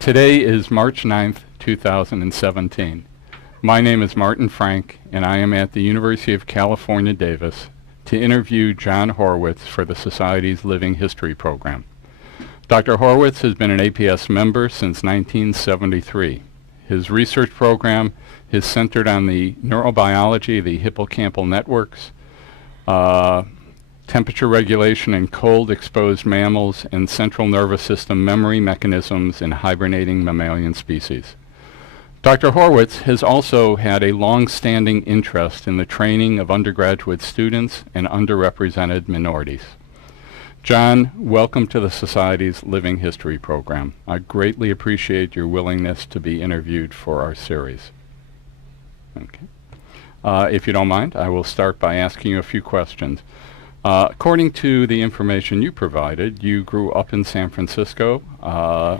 Today is March 9th, 2017. My name is Martin Frank, and I am at the University of California, Davis, to interview John Horowitz for the Society's Living History program. Dr. Horowitz has been an APS member since 1973. His research program is centered on the neurobiology of the hippocampal networks, temperature regulation in cold-exposed mammals, and central nervous system memory mechanisms in hibernating mammalian species. Dr. Horowitz has also had a long-standing interest in the training of undergraduate students and underrepresented minorities. John, welcome to the Society's Living History program. I greatly appreciate your willingness to be interviewed for our series. Okay. If you don't mind, I will start by asking you a few questions. According to the information you provided, you grew up in San Francisco,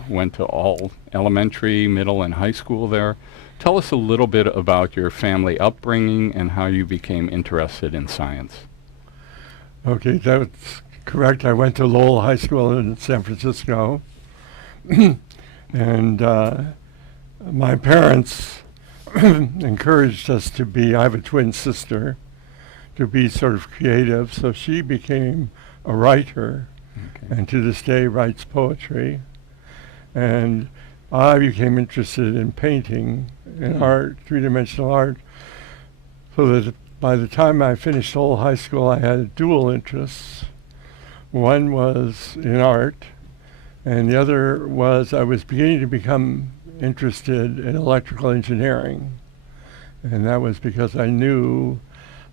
went to all elementary, middle, and high school there. Tell us a little bit about your family upbringing and how you became interested in science. Okay, that's correct. I went to Lowell High School in San Francisco. And my parents encouraged us to be, I have a twin sister, to be sort of creative, so she became a writer, and to this day writes poetry. And I became interested in painting, in art, three-dimensional art, so that by the time I finished Lowell High School, I had dual interests. One was in art, and the other was I was beginning to become interested in electrical engineering. And that was because I knew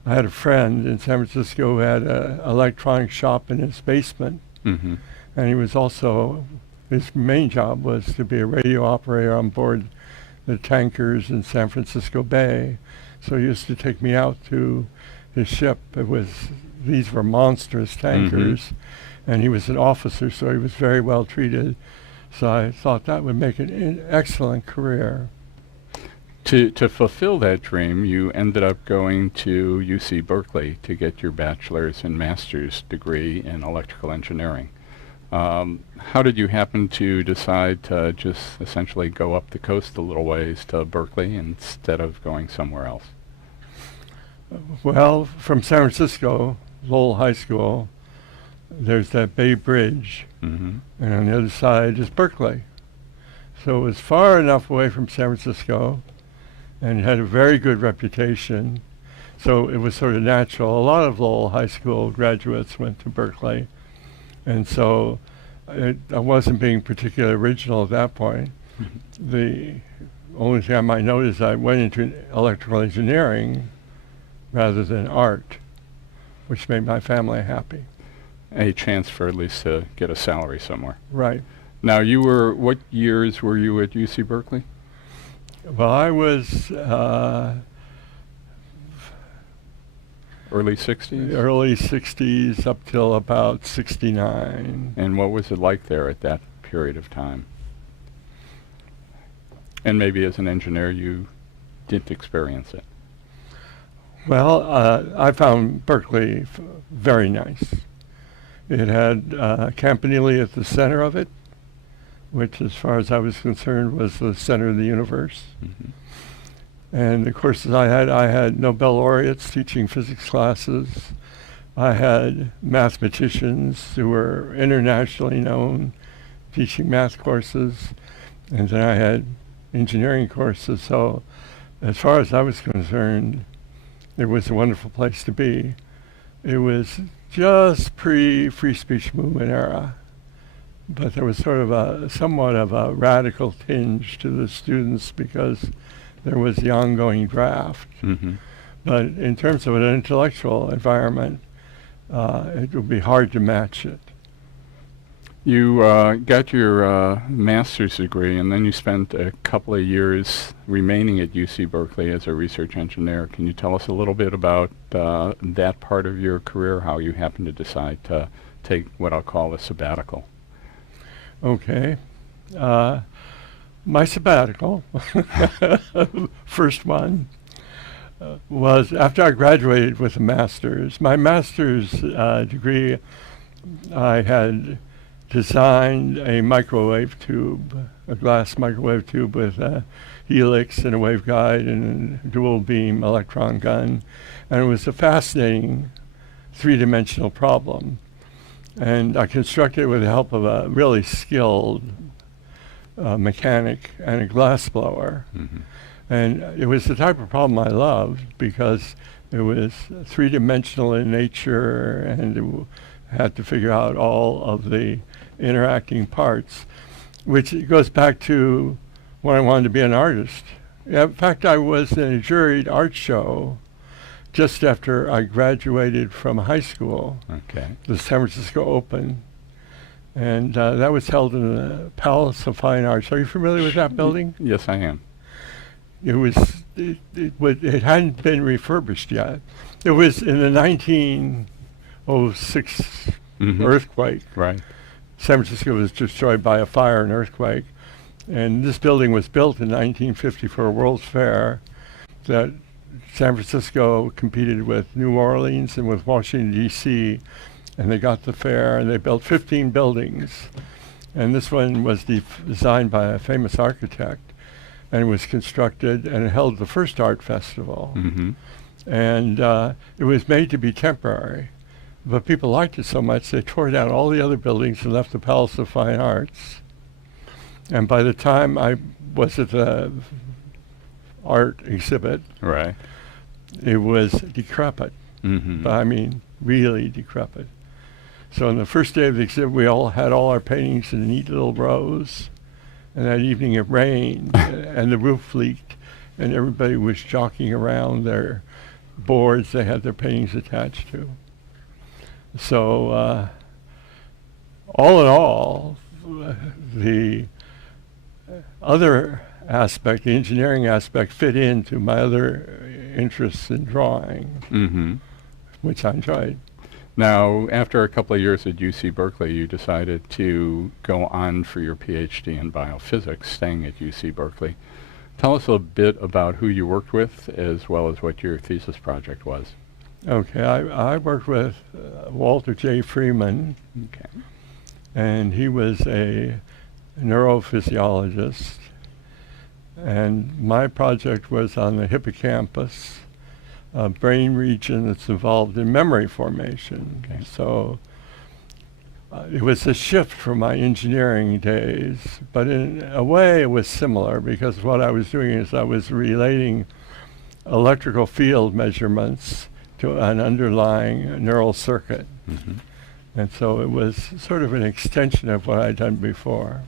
I had a friend in San Francisco who had an electronic shop in his basement. Mm-hmm. And he was also, his main job was to be a radio operator on board the tankers in San Francisco Bay. So he used to take me out to his ship. These were monstrous tankers. And he was an officer, so he was very well treated. So I thought that would make an excellent career. To fulfill that dream, you ended up going to UC Berkeley to get your bachelor's and master's degree in electrical engineering. How did you happen to decide to just essentially go up the coast a little ways to Berkeley instead of going somewhere else? Well, from San Francisco, Lowell High School, there's that Bay Bridge, and on the other side is Berkeley. So it was far enough away from San Francisco, and had a very good reputation, so it was sort of natural. A lot of Lowell High School graduates went to Berkeley, and so I wasn't being particularly original at that point. The only thing I might note is I went into electrical engineering rather than art, which made my family happy. A chance for at least to get a salary somewhere. Right. Now, what years were you at UC Berkeley? Well, I was Early 60s? Early 60s up till about 69. And what was it like there at that period of time? And maybe as an engineer you didn't experience it. Well, I found Berkeley very nice. It had Campanile at the center of it, which as far as I was concerned was the center of the universe. And the courses I had Nobel Laureates teaching physics classes. I had mathematicians who were internationally known teaching math courses. And then I had engineering courses. So as far as I was concerned, it was a wonderful place to be. It was just pre-free speech movement era. But there was sort of somewhat of a radical tinge to the students because there was the ongoing draft. But in terms of an intellectual environment, it would be hard to match it. You got your master's degree, and then you spent a couple of years remaining at UC Berkeley as a research engineer. Can you tell us a little bit about that part of your career, how you happened to decide to take what I'll call a sabbatical? Okay. My sabbatical, first one, was after I graduated with a master's. My master's degree, I had designed a microwave tube, a glass microwave tube with a helix and a waveguide and a dual beam electron gun. And it was a fascinating three-dimensional problem. And I constructed it with the help of a really skilled mechanic and a glass blower. Mm-hmm. And it was the type of problem I loved because it was three-dimensional in nature, and it had to figure out all of the interacting parts, which goes back to when I wanted to be an artist. In fact, I was in a juried art show just after I graduated from high school, Okay. the San Francisco Open, and that was held in the Palace of Fine Arts. Are you familiar with that building? Yes, I am. It hadn't been refurbished yet. It was in the 1906 Mhm. earthquake. Right. San Francisco was destroyed by a fire and earthquake. And this building was built in 1950 for a World's Fair that San Francisco competed with New Orleans and with Washington, D.C., and they got the fair, and they built 15 buildings. And this one was designed by a famous architect, and it was constructed, and it held the first art festival. Mm-hmm. And it was made to be temporary. But people liked it so much, they tore down all the other buildings and left the Palace of Fine Arts. And by the time I was at the art exhibit, Right. it was decrepit. Mm-hmm. I mean, really decrepit. So on the first day of the exhibit, we all had all our paintings in neat little rows. And that evening it rained, and the roof leaked, and everybody was jockeying around their boards they had their paintings attached to. So all in all, the other aspect, the engineering aspect, fit into my other interests in drawing, Mm-hmm. which I enjoyed. Now, after a couple of years at UC Berkeley, you decided to go on for your PhD in biophysics, staying at UC Berkeley. Tell us a bit about who you worked with, as well as what your thesis project was. Okay, I worked with Walter J. Freeman, Okay. and he was a neurophysiologist. And my project was on the hippocampus, a brain region that's involved in memory formation. Okay. So it was a shift from my engineering days, but in a way it was similar because what I was doing is I was relating electrical field measurements to an underlying neural circuit. Mm-hmm. And so it was sort of an extension of what I'd done before.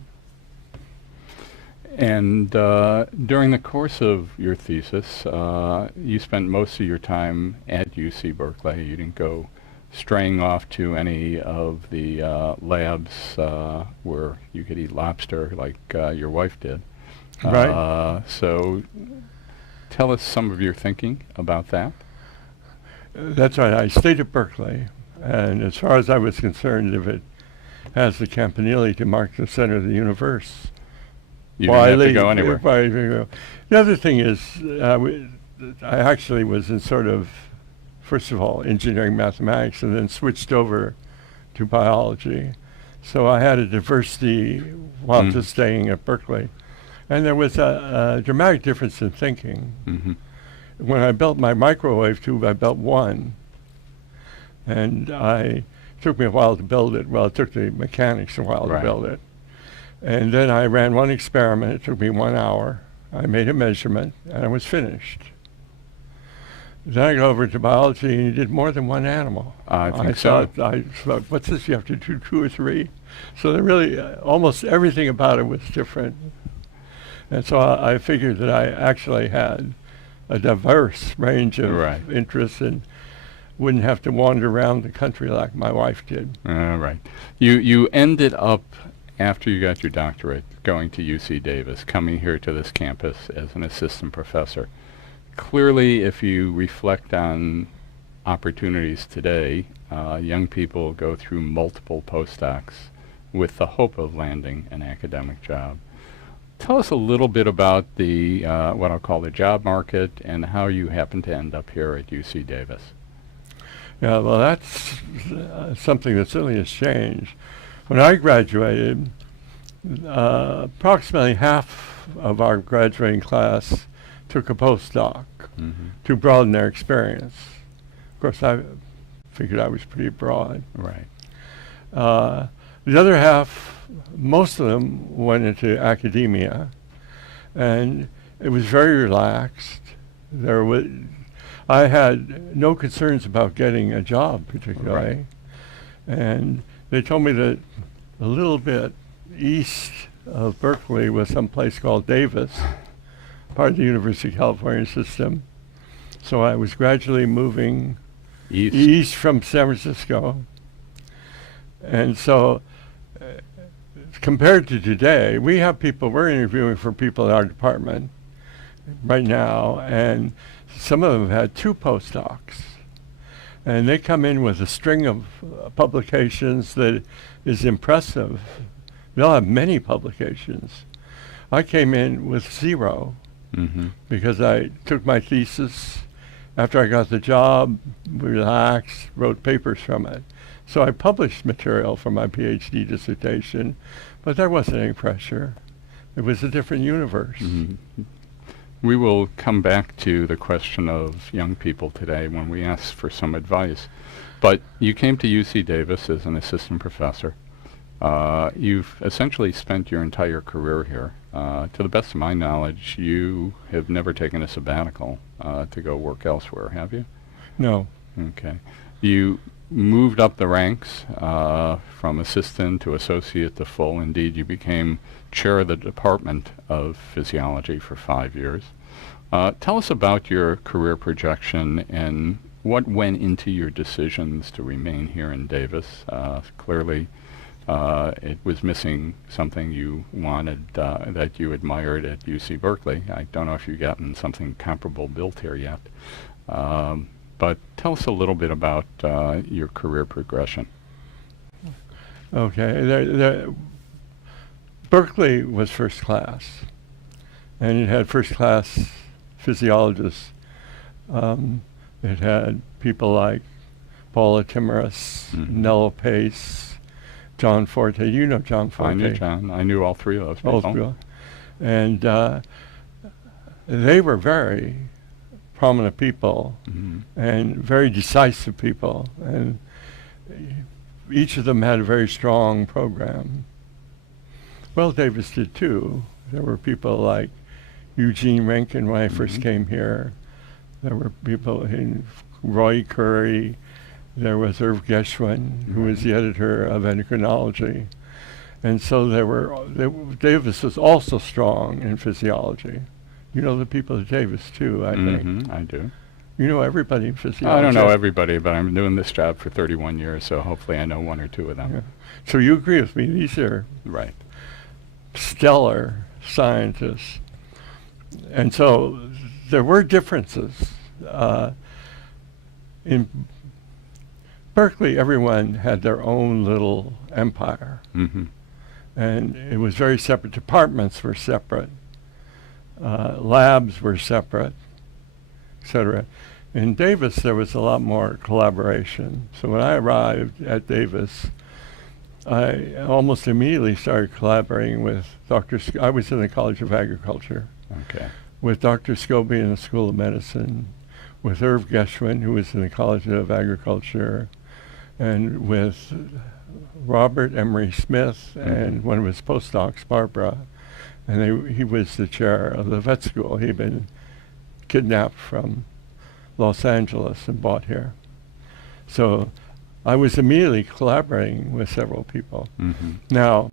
And during the course of your thesis, you spent most of your time at UC Berkeley. You didn't go straying off to any of the labs where you could eat lobster like your wife did. Right. So tell us some of your thinking about that. That's right. I stayed at Berkeley, and as far as I was concerned, if it has the campanile to mark the center of the universe, You didn't have to go anywhere. The other thing is, I actually was in sort of, first of all, engineering mathematics, and then switched over to biology. So I had a diversity while just staying at Berkeley. And there was a dramatic difference in thinking. Mm-hmm. When I built my microwave tube, I built one. And it took me a while to build it. Well, it took the mechanics a while to build it. And then I ran one experiment. It took me 1 hour. I made a measurement, and I was finished. Then I go over to biology, and you did more than one animal. I think so. I thought, what's this? You have to do 2 or 3. So there really, almost everything about it was different. And so I figured that I actually had a diverse range of interests and wouldn't have to wander around the country like my wife did. Right. You ended up, after you got your doctorate, going to UC Davis, coming here to this campus as an assistant professor. Clearly, if you reflect on opportunities today, young people go through multiple postdocs with the hope of landing an academic job. Tell us a little bit about the what I'll call the job market and how you happen to end up here at UC Davis. Yeah, well, that's something that certainly has changed. When I graduated, approximately half of our graduating class took a postdoc to broaden their experience. Of course, I figured I was pretty broad. Right. The other half, most of them went into academia, and it was very relaxed. I had no concerns about getting a job particularly, and they told me that a little bit east of Berkeley was some place called Davis, part of the University of California system. So I was gradually moving east from San Francisco. And so compared to today, we're interviewing for people in our department right now, and some of them had 2 postdocs. And they come in with a string of publications that is impressive. They'll have many publications. I came in with 0 because I took my thesis after I got the job, relaxed, wrote papers from it. So I published material for my PhD dissertation, but there wasn't any pressure. It was a different universe. We will come back to the question of young people today when we ask for some advice. But you came to UC Davis as an assistant professor. You've essentially spent your entire career here. To the best of my knowledge, you have never taken a sabbatical to go work elsewhere, have you? No. Okay. You moved up the ranks from assistant to associate to full. Indeed, you became chair of the Department of Physiology for 5 years. Tell us about your career projection and what went into your decisions to remain here in Davis. Clearly, it was missing something you wanted that you admired at UC Berkeley. I don't know if you've gotten something comparable built here yet. But tell us a little bit about your career progression. Okay. Berkeley was first class, and it had first class physiologists. It had people like Paula Timorous, Nello Pace, John Forte. You know John Forte. I knew John. I knew all 3 of those people. All 3. And they were very prominent people and very decisive people. And each of them had a very strong program. Well, Davis did too. There were people like Eugene Rankin when I first came here. There were people in Roy Curry. There was Irv Geschwin, who was the editor of endocrinology. And so Davis was also strong in physiology. You know the people at Davis too, I think. I do. You know everybody in physiology. I don't know everybody, but I'm doing this job for 31 years, so hopefully I know 1 or 2 of them. Yeah. So you agree with me, these are stellar scientists. And so there were differences. In Berkeley, everyone had their own little empire. And it was very separate. Departments were separate. Labs were separate, etc. In Davis, there was a lot more collaboration. So when I arrived at Davis, I almost immediately started collaborating with I was in the College of Agriculture. With Dr. Scobie in the School of Medicine, with Irv Geschwin, who was in the College of Agriculture, and with Robert Emory Smith and one of his postdocs, Barbara. And he was the chair of the vet school. He'd been kidnapped from Los Angeles and brought here. So I was immediately collaborating with several people. Now,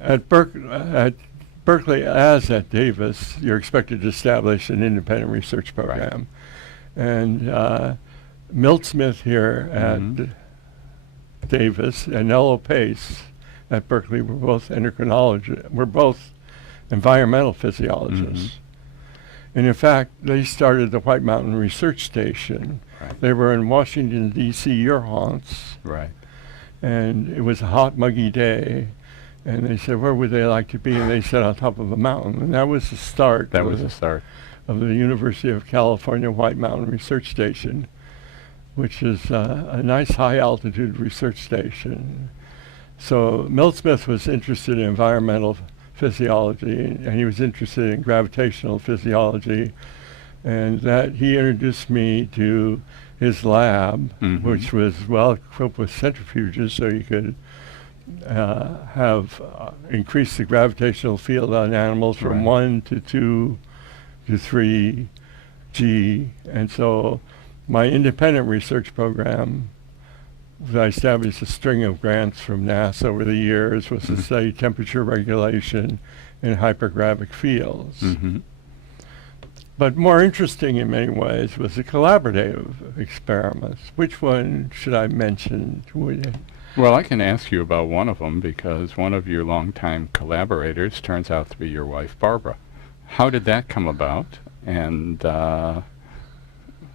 at Berkeley, as at Davis, you're expected to establish an independent research program. And Milt Smith here at Davis and Nello Pace at Berkeley were both environmental physiologists. And in fact, they started the White Mountain Research Station. They were in Washington, D.C., your haunts. And it was a hot, muggy day. And they said, where would they like to be? And they said, on top of a mountain. And that was the start. That was the start of the University of California White Mountain Research Station, which is a nice high-altitude research station. So Milt Smith was interested in environmental physiology, and he was interested in gravitational physiology, and that he introduced me to his lab, which was well equipped with centrifuges, so you could increase the gravitational field on animals from 1 to 2 to 3 G. And so my independent research program, I established a string of grants from NASA over the years, was to study temperature regulation in hypergravic fields. But more interesting in many ways was the collaborative experiments. Which one should I mention? Well, I can ask you about one of them, because one of your longtime collaborators turns out to be your wife, Barbara. How did that come about, and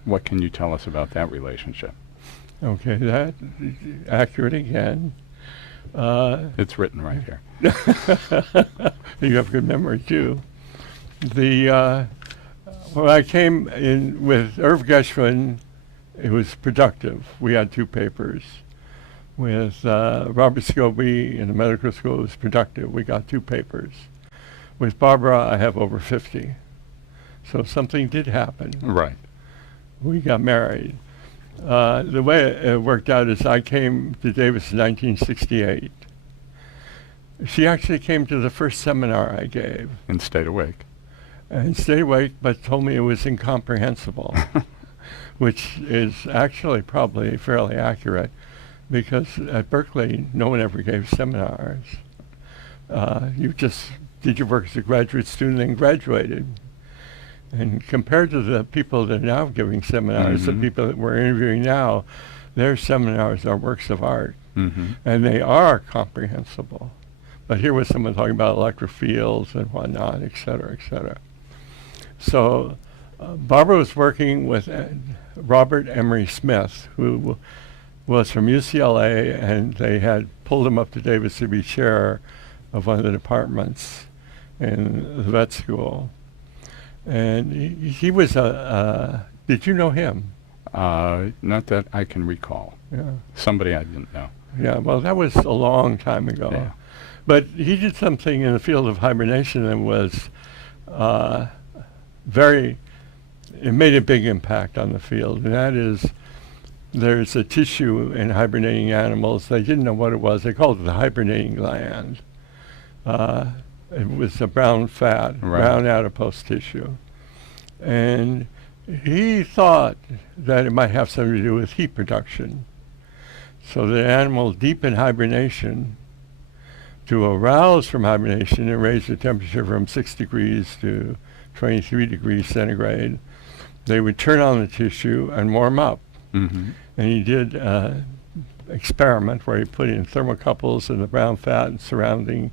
what can you tell us about that relationship? Okay, that accurate again. It's written right here. You have good memory too. When I came in with Irv Geschwin, it was productive. We had 2 papers. With Robert Scobie in the medical school, it was productive. We got 2 papers. With Barbara, I have over 50. So something did happen. Right. We got married. The way it worked out is I came to Davis in 1968. She actually came to the first seminar I gave. And stayed awake. And stayed awake, but told me it was incomprehensible, which is actually probably fairly accurate, because at Berkeley, no one ever gave seminars. You just did your work as a graduate student and graduated. And compared to the people that are now giving seminars, the people that we're interviewing now, their seminars are works of art. And they are comprehensible. But here was someone talking about electric fields and whatnot, et cetera, et cetera. So Barbara was working with Robert Emory Smith, who was from UCLA, and they had pulled him up to Davis to be chair of one of the departments in the vet school. And he was did you know him? Not that I can recall. Yeah. Somebody I didn't know. Yeah, well, that was a long time ago. Yeah. But he did something in the field of hibernation that was it made a big impact on the field, and that is there's a tissue in hibernating animals. They didn't know what it was. They called it the hibernating gland. It was a brown fat, brown adipose tissue. And he thought that it might have something to do with heat production. So the animal deep in hibernation, to arouse from hibernation and raise the temperature from 6 degrees to 23 degrees centigrade, they would turn on the tissue and warm up. And he did an experiment where he put in thermocouples in the brown fat and surrounding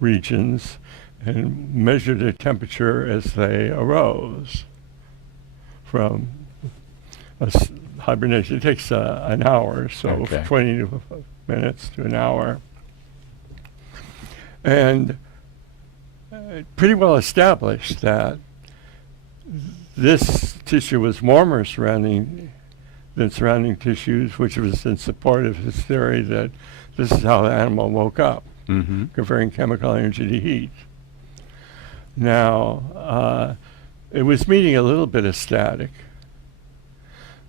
regions and measured their temperature as they arose from hibernation. It takes an hour, so 20 minutes to an hour. And pretty well established that this tissue was warmer than surrounding tissues, which was in support of his theory that this is how the animal woke up, converting chemical energy to heat. Now, it was meeting a little bit of static,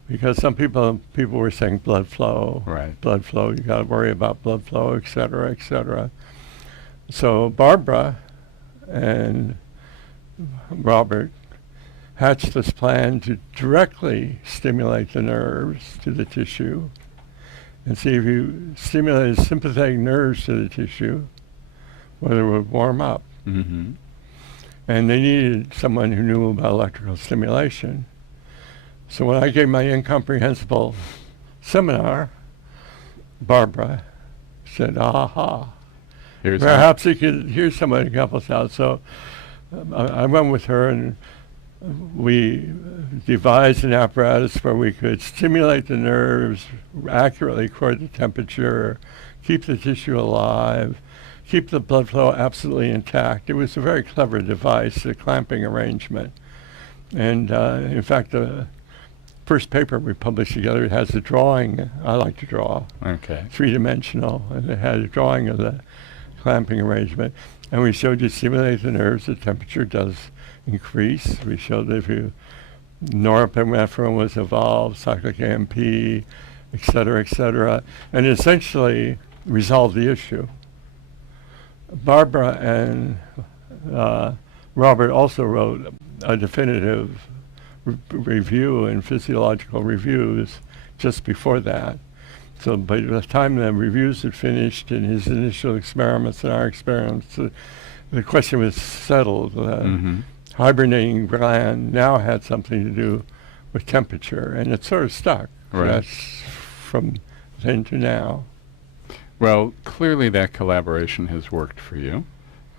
because some people were saying blood flow, blood flow, you got to worry about blood flow, et cetera, et cetera. So Barbara and Robert hatched this plan to directly stimulate the nerves to the tissue and see if you stimulated sympathetic nerves to the tissue, whether it would warm up. And they needed someone who knew about electrical stimulation. So when I gave my incomprehensible seminar, Barbara said, aha, perhaps here's somebody to help us out. So I went with her, and we devised an apparatus where we could stimulate the nerves, accurately record the temperature, keep the tissue alive, keep the blood flow absolutely intact. It was a very clever device, a clamping arrangement. And in fact, the first paper we published together, it has a drawing. I like to draw. Okay. Three-dimensional, and it had a drawing of the clamping arrangement. And we showed you stimulate the nerves, the temperature does increase. We showed that if you norepinephrine was evolved, cyclic AMP, et cetera, and essentially resolved the issue. Barbara and Robert also wrote a definitive review in Physiological Reviews just before that. So by the time the reviews had finished and his initial experiments and our experiments, the question was settled. Hibernating gland now had something to do with temperature, and it sort of stuck. Right. That's from then to now. Well, clearly that collaboration has worked for you.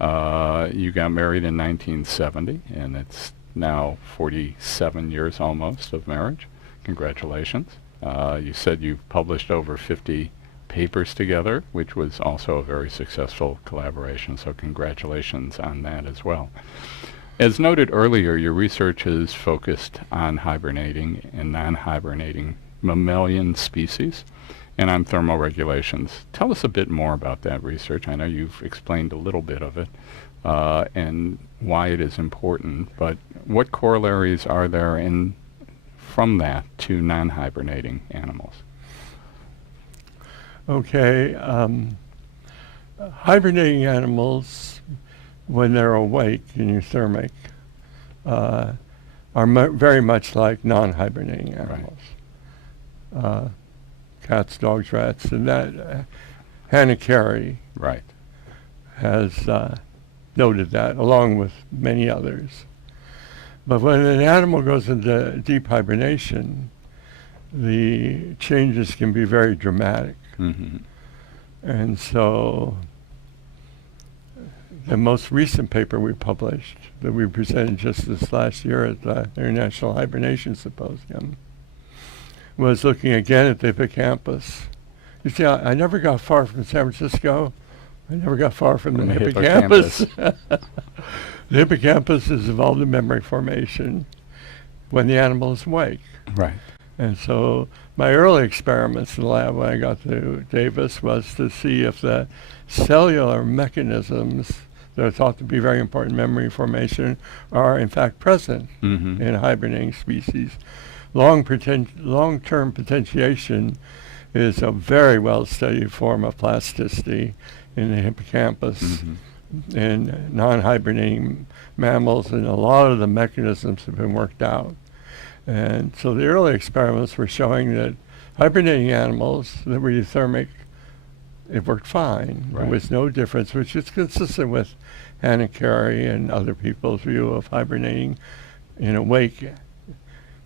You got married in 1970, and it's now 47 years almost of marriage. Congratulations. You said you've published over 50 papers together, which was also a very successful collaboration, so congratulations on that as well. As noted earlier, your research is focused on hibernating and non-hibernating mammalian species and on thermoregulations. Tell us a bit more about that research. I know you've explained a little bit of it and why it is important, but what corollaries are there from that to non-hibernating animals? Okay. Hibernating animals, when they're awake and euthermic, are very much like non-hibernating animals. Right. Cats, dogs, rats, and that Hannah Carey has noted that, along with many others. But when an animal goes into deep hibernation, the changes can be very dramatic. And so the most recent paper we published that we presented just this last year at the International Hibernation Symposium was looking again at the hippocampus. You see, I never got far from San Francisco. I never got far from the hippocampus. The hippocampus is involved in memory formation when the animal is awake. Right. And so my early experiments in the lab when I got to Davis was to see if the cellular mechanisms that are thought to be very important in memory formation are in fact present in hibernating species. Long-term potentiation is a very well-studied form of plasticity in the hippocampus in non-hibernating mammals, and a lot of the mechanisms have been worked out. And so the early experiments were showing that hibernating animals that were euthermic, it worked fine. Right. There was no difference, which is consistent with Hannah Carey and other people's view of hibernating in awake,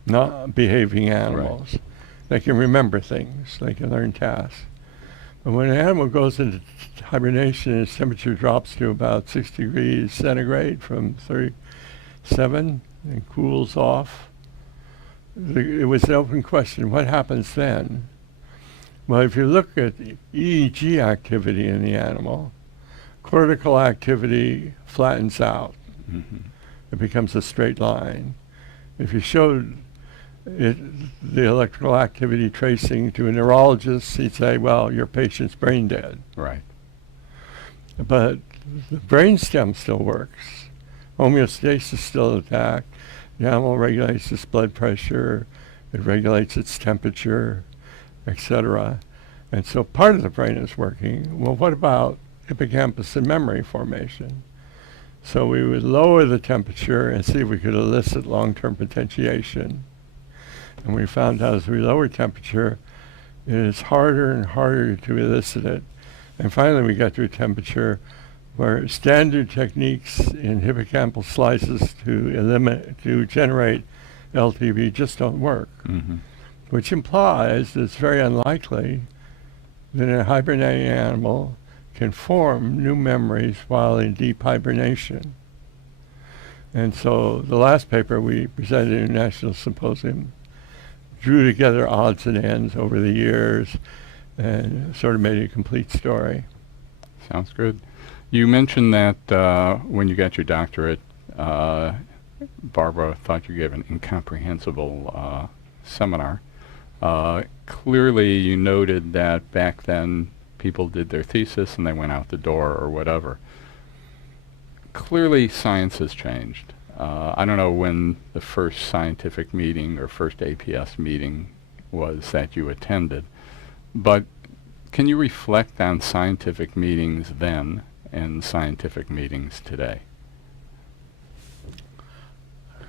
not behaving animals. Right. They can remember things. They can learn tasks. But when an animal goes into hibernation, its temperature drops to about 6 degrees centigrade from 37 and cools off. It was an open question. What happens then? Well, if you look at EEG activity in the animal, cortical activity flattens out. It becomes a straight line. If you showed the electrical activity tracing to a neurologist, he'd say, well, your patient's brain dead. Right. But the brainstem still works. Homeostasis is still intact. The animal regulates its blood pressure, it regulates its temperature, etc. And so part of the brain is working. Well, what about hippocampus and memory formation? So we would lower the temperature and see if we could elicit long-term potentiation. And we found out as we lower temperature, it is harder and harder to elicit it. And finally we got to a temperature where standard techniques in hippocampal slices to generate LTV just don't work, which implies that it's very unlikely that a hibernating animal can form new memories while in deep hibernation. And so the last paper we presented in a national symposium drew together odds and ends over the years and sort of made a complete story. Sounds good. You mentioned that when you got your doctorate, Barbara thought you gave an incomprehensible seminar. Clearly, you noted that back then people did their thesis and they went out the door or whatever. Clearly, science has changed. I don't know when the first scientific meeting or first APS meeting was that you attended, but can you reflect on scientific meetings then and scientific meetings today?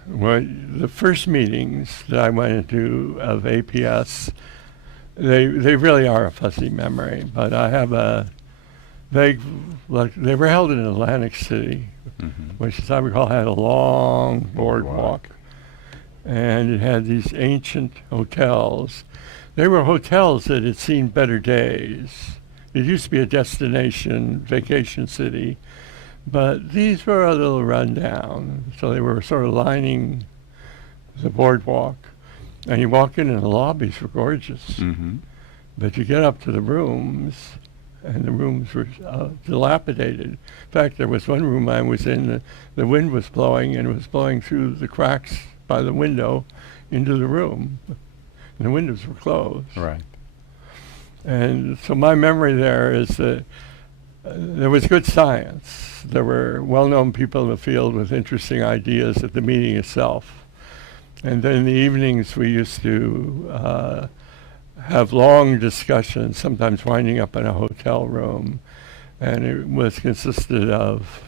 Well, the first meetings that I went into of APS, they really are a fuzzy memory, but I have a vague, like, they were held in Atlantic City, which, as I recall, had a long boardwalk, and it had these ancient hotels. They were hotels that had seen better days. It used to be a destination vacation city, but these were a little run down, so they were sort of lining the boardwalk. And you walk in and the lobbies were gorgeous. But you get up to the rooms, and the rooms were dilapidated. In fact, there was one room I was in, the wind was blowing, and it was blowing through the cracks by the window into the room. And the windows were closed. Right. And so my memory there is that there was good science. There were well-known people in the field with interesting ideas at the meeting itself. And then in the evenings we used to have long discussions, sometimes winding up in a hotel room. And it was consisted of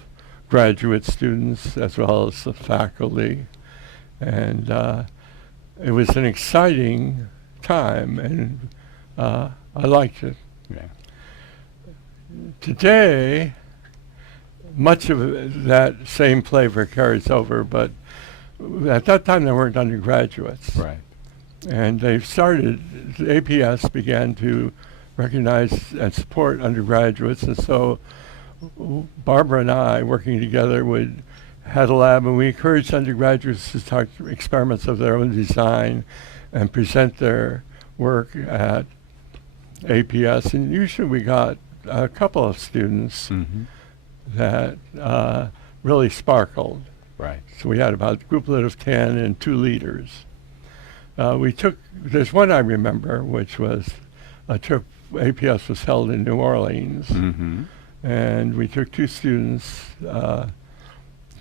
graduate students as well as the faculty. And it was an exciting time, and I liked it. Yeah. Today, much of that same flavor carries over, but at that time there weren't undergraduates. Right. And they started, the APS began to recognize and support undergraduates, and so Barbara and I, working together, had a lab, and we encouraged undergraduates to start experiments of their own design and present their work at APS. And usually we got a couple of students that really sparkled. Right. So we had about a grouplet of 10 and 2 leaders. There's one I remember, which was a trip, APS was held in New Orleans, and we took 2 students,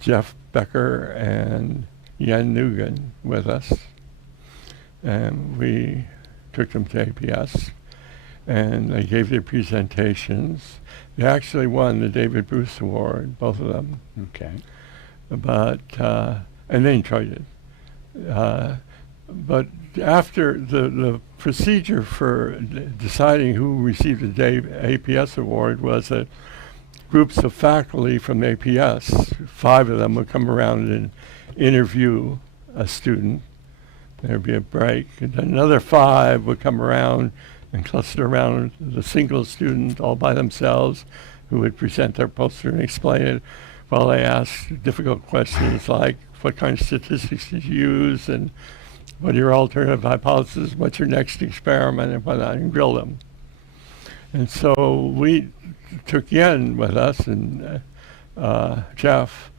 Jeff Becker and Yen Nugent, with us, and we took them to APS, and they gave their presentations. They actually won the David Bruce Award, both of them. Okay. But and they enjoyed it. But after the procedure for deciding who received the APS Award was that groups of faculty from APS, 5 of them would come around and interview a student. There'd be a break, and then another 5 would come around and cluster around the single student all by themselves, who would present their poster and explain it while they asked difficult questions like, what kind of statistics did you use, and what are your alternative hypotheses, what's your next experiment, and whatnot, and grill them. And so we took Yen with us, and Jeff,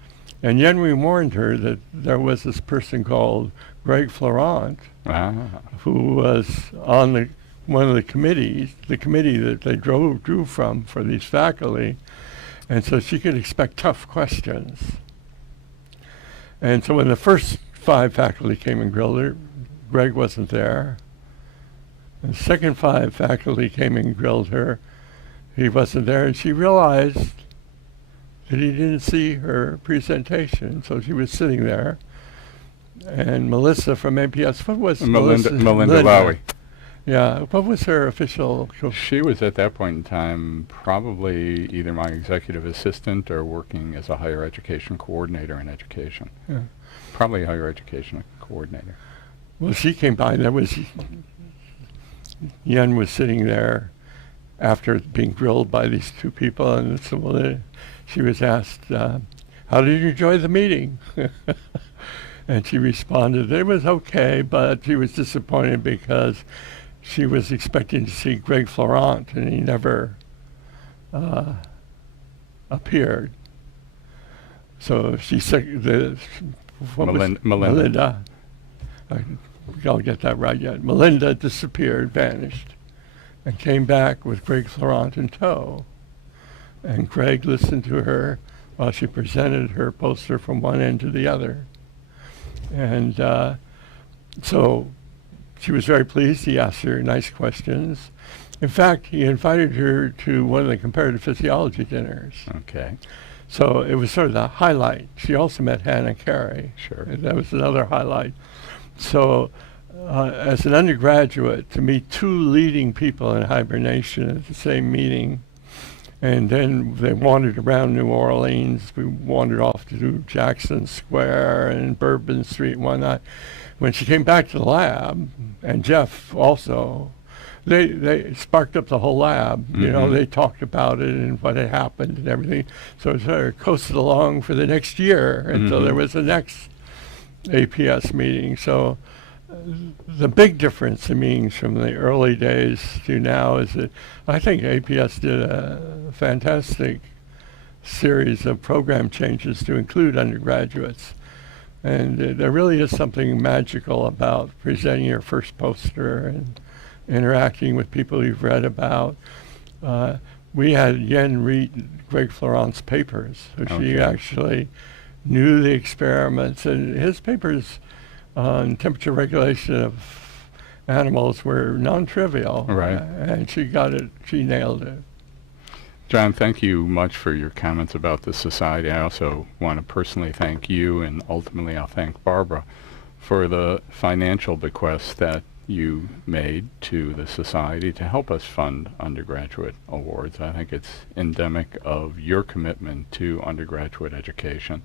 and Yen, we warned her that there was this person called Greg Florent, who was on one of the committees, the committee that they drew from for these faculty, and so she could expect tough questions. And so when the first 5 faculty came and grilled her, Greg wasn't there. And the second 5 faculty came and grilled her, he wasn't there, and she realized that he didn't see her presentation, so she was sitting there. And Melissa from APS, what was Melinda Lowy. Yeah, what was her official? She was at that point in time probably either my executive assistant or working as a higher education coordinator in education. Yeah. Probably a higher education coordinator. Well, she came by. Yen was sitting there after being grilled by these 2 people, and so she was asked, how did you enjoy the meeting? And she responded, it was okay, but she was disappointed because she was expecting to see Greg Florent, and he never appeared. So she said, Melinda. I'll get that right yet. Melinda disappeared, vanished, and came back with Greg Florent in tow. And Greg listened to her while she presented her poster from one end to the other. And so she was very pleased. He asked her nice questions. In fact, he invited her to one of the comparative physiology dinners. Okay. So it was sort of the highlight. She also met Hannah Carey. Sure. And that was another highlight. So as an undergraduate, to meet two leading people in hibernation at the same meeting, and then they wandered around New Orleans. We wandered off to do Jackson Square and Bourbon Street and whatnot. When she came back to the lab, and Jeff also, they sparked up the whole lab. You know, they talked about it and what had happened and everything. So it sort of coasted along for the next year until there was the next APS meeting. So the big difference in meetings from the early days to now is that I think APS did a fantastic series of program changes to include undergraduates. And there really is something magical about presenting your first poster and interacting with people you've read about. We had Yen read Greg Florent's papers, so she actually knew the experiments, and his papers on temperature regulation of animals were non-trivial. Right. And she got it, she nailed it. John, thank you much for your comments about the society. I also want to personally thank you, and ultimately I'll thank Barbara for the financial bequest that you made to the society to help us fund undergraduate awards. I think it's endemic of your commitment to undergraduate education,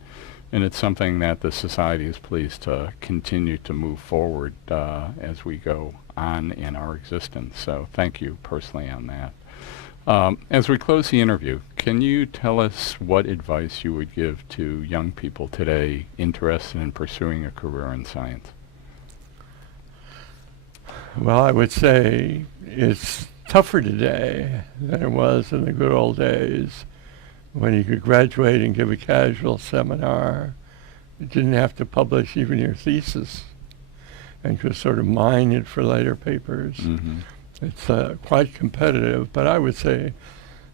and it's something that the society is pleased to continue to move forward as we go on in our existence. So thank you personally on that. As we close the interview, can you tell us what advice you would give to young people today interested in pursuing a career in science? Well, I would say it's tougher today than it was in the good old days when you could graduate and give a casual seminar. You didn't have to publish even your thesis and could sort of mine it for later papers. It's quite competitive, but I would say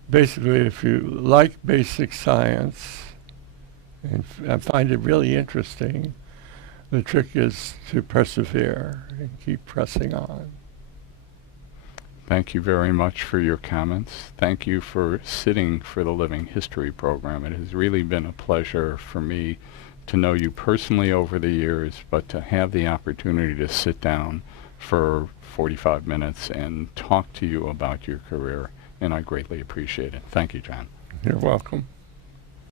basically if you like basic science and find it really interesting, the trick is to persevere and keep pressing on. Thank you very much for your comments. Thank you for sitting for the Living History program. It has really been a pleasure for me to know you personally over the years, but to have the opportunity to sit down for 45 minutes and talk to you about your career, and I greatly appreciate it. Thank you, John. You're welcome.